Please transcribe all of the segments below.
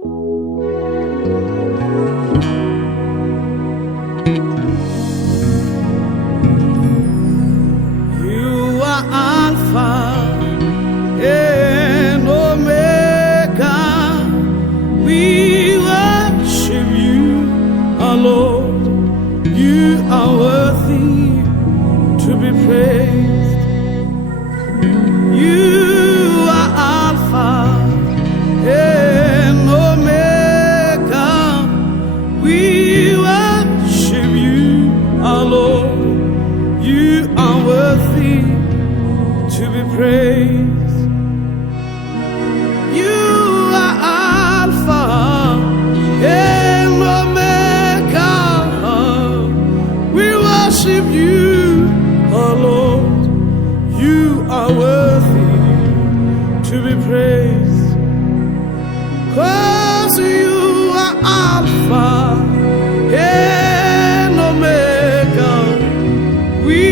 You are Alpha and Omega. We worship you, our Lord. You are worthy to be praised. You are Alpha and Omega. We worship you, our Lord. You are worthy to be praised. You are Alpha and Omega. We worship you, our Lord. You are worthy to be praised. 'Cause you are Alpha and Omega. We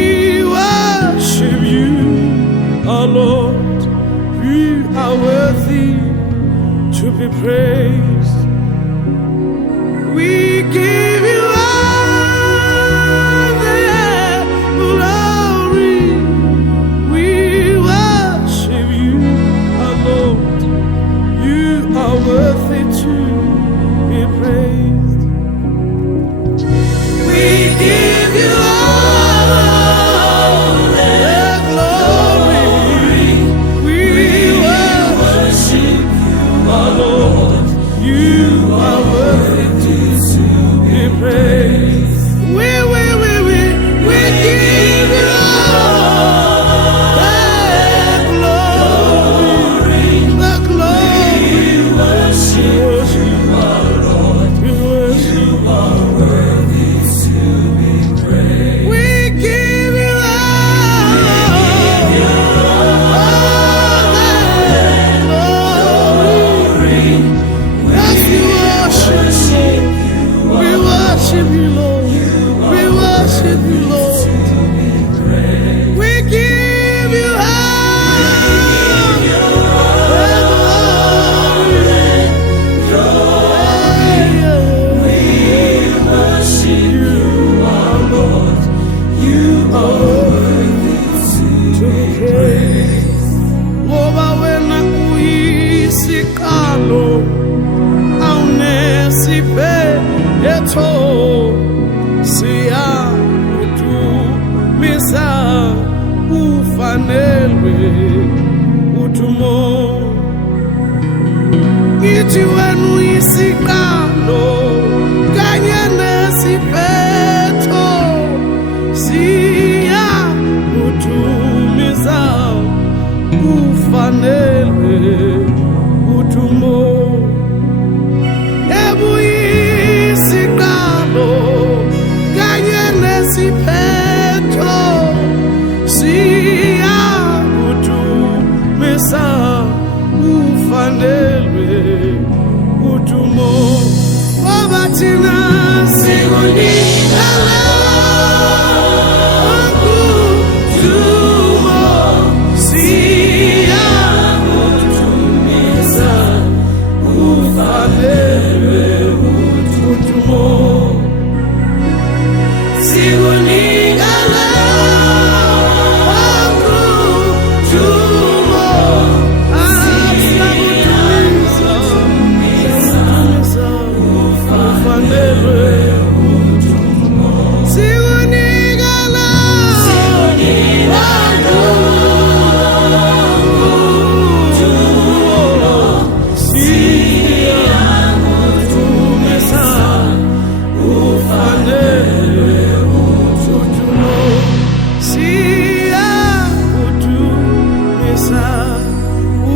worship you, our Lord. You are worthy to be praised. We give you all the glory. We worship you, our Lord. You are worthy to be praised. We give you all the glory. We worship you, our Lord. You are worthy to be praised. We give you all the glory. We worship you, our Lord. We worship you are worthy to be praised. We give you all the glory. Yes, we worship you. We worship you, Lord. We worship you, Lord. We give you all the glory. We worship you, our Lord. You are worthy to be praised. Ngoba wena uyisiqalo awunesiphetho siyakudumisa ufanelwe udumo. Ngithi wena uyisiqalo kanye nesiphetho siyakudumisa ufanelwe udumo. Ebuyisiqalo kanye nesiphetho siyakudumisa ufanelwe udumo. Ngoba thina sikunikela udumo. Siyakudumisa ufanelwe udumo. Sikunikela udumo. Siyakudumisa ufanelwe udumo. Sikunikela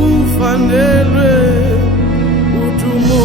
ufanelwe udumo.